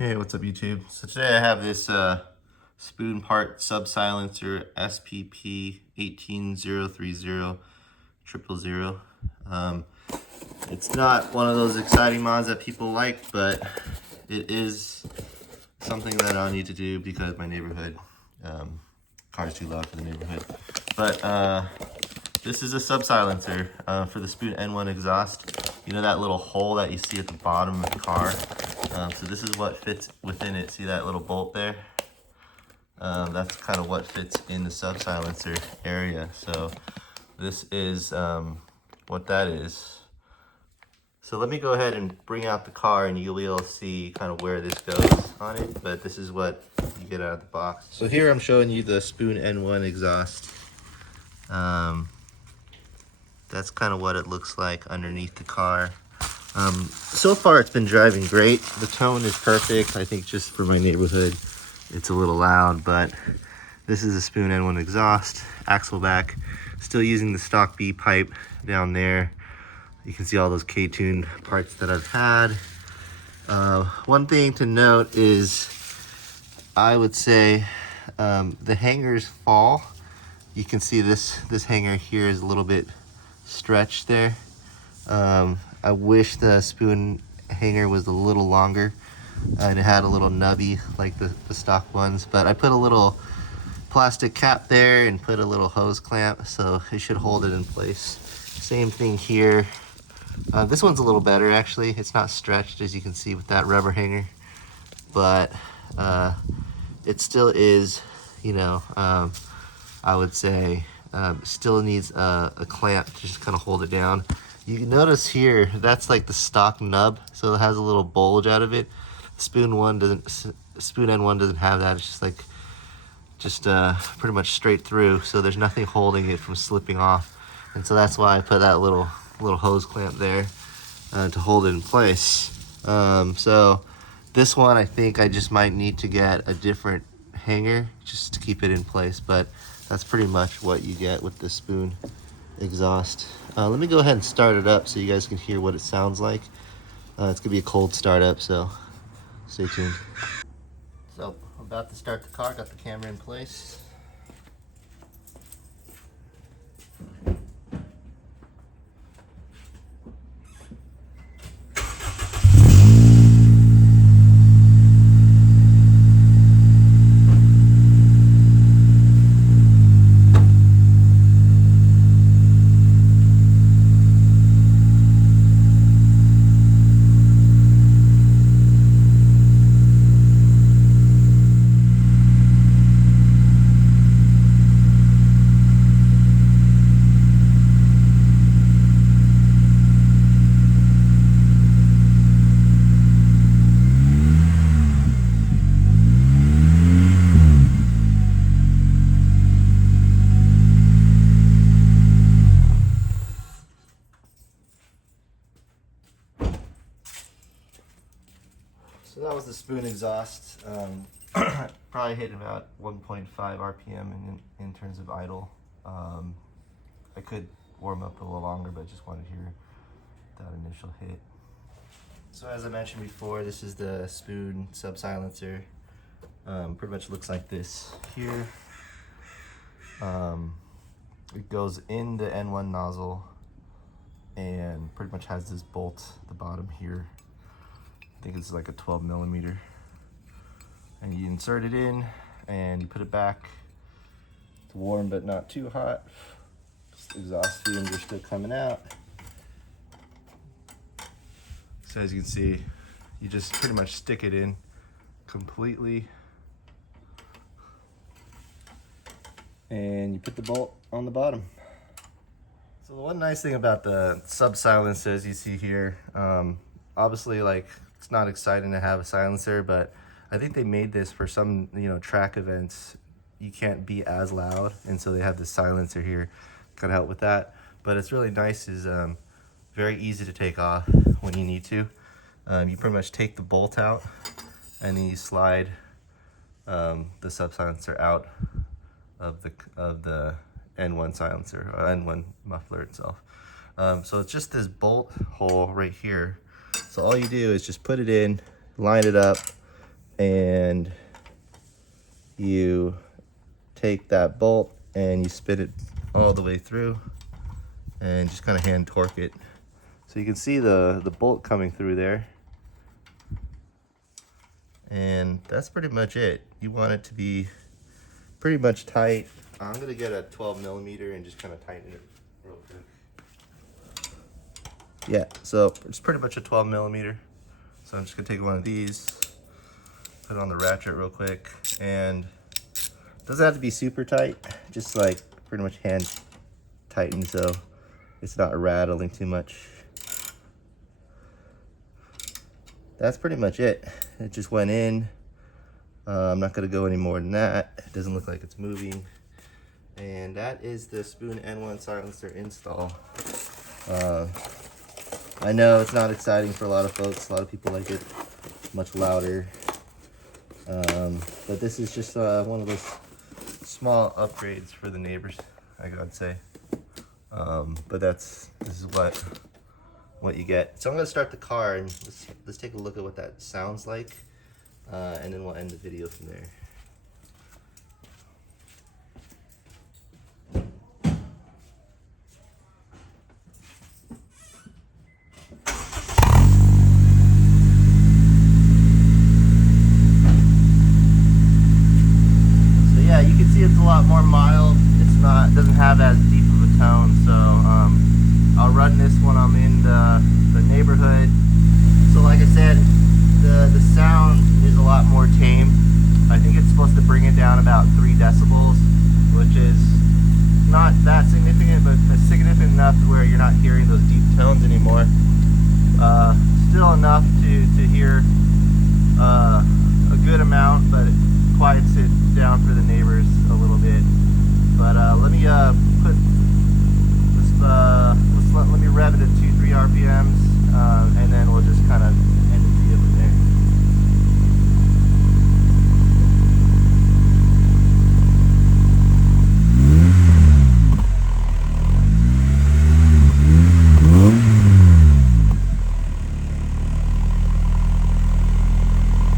Hey, what's up YouTube? So today I have this spoon part sub silencer SPP 18030 000. It's not one of those exciting mods that people like, but it is something that I'll need to do because my neighborhood car's too loud for the neighborhood. But this is a sub silencer for the Spoon N1 exhaust. You know that little hole that you see at the bottom of the car? So this is what fits within it. See that little bolt there? That's kind of what fits in the sub silencer area. So this is what that is. So let me go ahead and bring out the car and you'll be able to see kind of where this goes on it. But this is what you get out of the box. So here I'm showing you the Spoon N1 exhaust. That's kind of what it looks like underneath the car. So far it's been driving great. The tone is perfect. I think just for my neighborhood it's a little loud, but this is a Spoon N1 exhaust, axle back, still using the stock B pipe down there. You can see all those K-tune parts that I've had. One thing to note is I would say the hangers fall. You can see this hanger here is a little bit stretched there. I wish the spoon hanger was a little longer and it had a little nubby like the stock ones, but I put a little plastic cap there and put a little hose clamp, so it should hold it in place. Same thing here. This one's a little better actually. It's not stretched as you can see with that rubber hanger, but it still is, you know, I would say still needs a clamp to just kind of hold it down. You can notice here, that's like the stock nub, so it has a little bulge out of it. Spoon N1 doesn't have that. It's just pretty much straight through, so there's nothing holding it from slipping off. And so that's why I put that little hose clamp there to hold it in place. So this one, I think I just might need to get a different hanger just to keep it in place, but that's pretty much what you get with the Spoon exhaust. Let me go ahead and start it up so you guys can hear what it sounds like. It's gonna be a cold startup, so stay tuned. So I'm about to start the car, got the camera in place. So that was the Spoon exhaust. Probably hit about 1.5 RPM in terms of idle. I could warm up a little longer, but just wanted to hear that initial hit. So as I mentioned before, this is the Spoon sub silencer. Pretty much looks like this here. It goes in the N1 nozzle and pretty much has this bolt at the bottom here. I think it's like a 12 millimeter. And you insert it in and you put it back. It's warm but not too hot. Just exhaust fumes are still coming out. So as you can see, you just pretty much stick it in completely. And you put the bolt on the bottom. So the one nice thing about the sub silencers you see here, obviously like it's not exciting to have a silencer, but I think they made this for some, you know, track events. You can't be as loud, and so they have this silencer here, kind of help with that. But it's really nice, is very easy to take off when you need to. You pretty much take the bolt out, and then you slide the sub silencer out of the N1 silencer, or N1 muffler itself. So it's just this bolt hole right here. So all you do is just put it in, line it up, and you take that bolt and you spin it all the way through and just kind of hand torque it. So you can see the bolt coming through there. And that's pretty much it. You want it to be pretty much tight. I'm gonna get a 12mm and just kind of tighten it real quick. Yeah, so it's pretty much a 12mm. So I'm just gonna take one of these, put it on the ratchet real quick, and it doesn't have to be super tight, just like pretty much hand tighten so it's not rattling too much. That's pretty much it. It just went in. I'm not gonna go any more than that. It doesn't look like it's moving. And that is the Spoon N1 silencer install. I know it's not exciting for a lot of folks. A lot of people like it much louder. But this is just one of those small upgrades for the neighbors, I gotta say. But this is what you get. So I'm gonna start the car and let's take a look at what that sounds like, and then we'll end the video from there. So yeah, you can see it's a lot more mild. It doesn't have as deep of a tone. So I'll run this when I'm in the neighborhood. So like I said, the sound is a lot more tame. I think it's supposed to bring it down about 3 decibels, which is not that significant, but significant enough to where you're not hearing those deep tones anymore. Still enough to hear a good amount, but it quiets it down for the neighbors a little bit. But let me let me rev it at 2-3 RPMs.